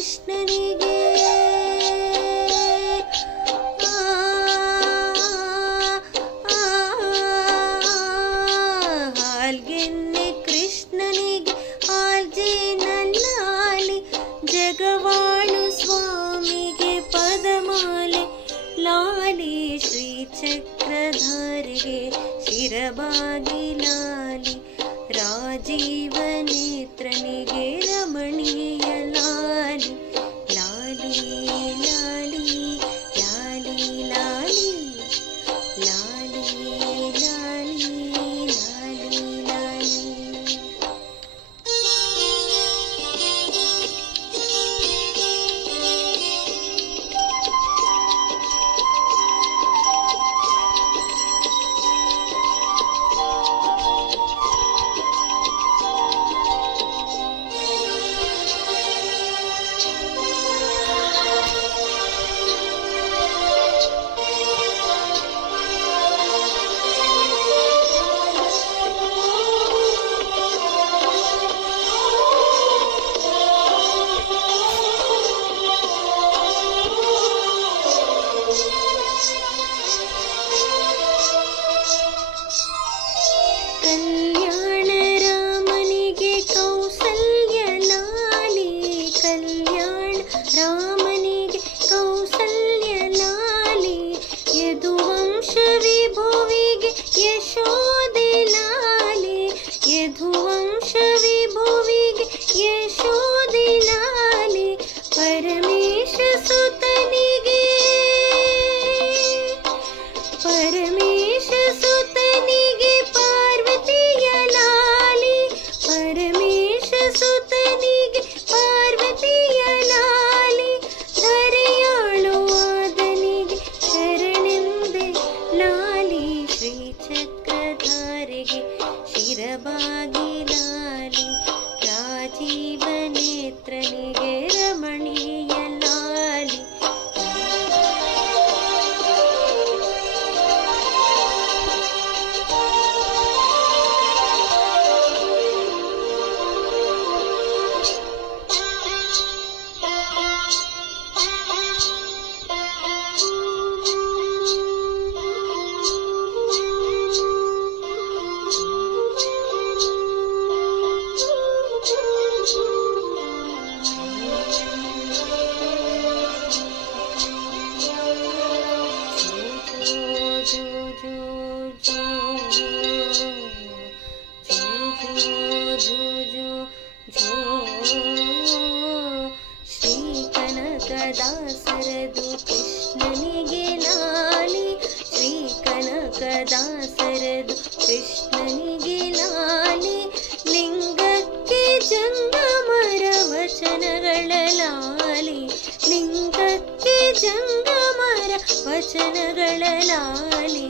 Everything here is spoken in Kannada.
ಕೃಷ್ಣನಿಗೆ ಹಾಲ್ಗೆನ್ನೆ ಕೃಷ್ಣನಿಗೆ ಆಲ್ಜೇನಲ್ಲಾಲಿ ಜಗವಾಳು ಸ್ವಾಮಿಗೆ ಪದಮಾಲೆ ಲಾಲಿ ಶ್ರೀಚಕ್ರಧಾರಿಗೆ ಶಿರಬಾಗಿ ಲಾಲಿ ರಾಜೀವ ನೇತ್ರನಿಗೆ ರಮಣೀಯ ಲಾಲಿ ಲಾಲಿ ಲಾಲಿ ಲಾಲಿ ಲಾಲಿ ಲಾಲಿ ಲಾಲಿ ಲಾಲಿ ಲಾಲಿ. ಕಲ್ಯಾಣ ರಾಮನಿಗೆ ಕೌಸಲ್ಯ ಲಾಲಿ ಕಲ್ಯಾಣ ರಾಮನಿಗೆ ಕೌಸಲ್ಯ ಲಾಲಿ ಯದುವಂಶ ವಿಭುವಿಗೆ ಯಶೋದೆ ಲಾಲಿ ಯದುವಂಶ ವಿಭುವಿಗೆ ಯಶೋದೆ ಲಾಲಿ ಪರಮೇಶ ಸುತನಿಗೆ ಪರಮೇಶ ಸುತನಿಗೆ ಪಾರ್ವತಿಯ ಲಾಲಿ ಪರಮೇಶ ಸುತನಿಗೆ ಪಾರ್ವತಿಯ ಲಾಲಿ ಧರೆಯಾಳು ಆದನಿಗೆ ಶರಣೆಂದೆ ಲಾಲಿ ಶ್ರೀಚಕ್ರಧಾರಿಗೆ ಶಿರಬಾಗಿ ಲಾಲಿ ರಾಜೀವ ನೇತ್ರನಿಗೆ ರಮಣೀಯ ಲಾಲಿ. ಶ್ರೀ ಕನಕದಾಸರದು ಕೃಷ್ಣನಿಗೆ ಲಾಲಿ ಶ್ರೀ ಕನಕದಾಸರದು ಕೃಷ್ಣನಿಗೆ ಲಾಲಿ ಲಿಂಗಕ್ಕೆ ಜಂಗಮರ ವಚನಗಳ ಲಾಲಿ ಲಿಂಗಕ್ಕೆ ಜಂಗಮರ ವಚನಗಳ ಲಾಲಿ